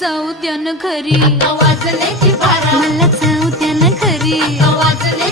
जाऊ द्या ना घरी, आता वाजले की बारा, मला जाऊ द्या ना घरी. आता वाजले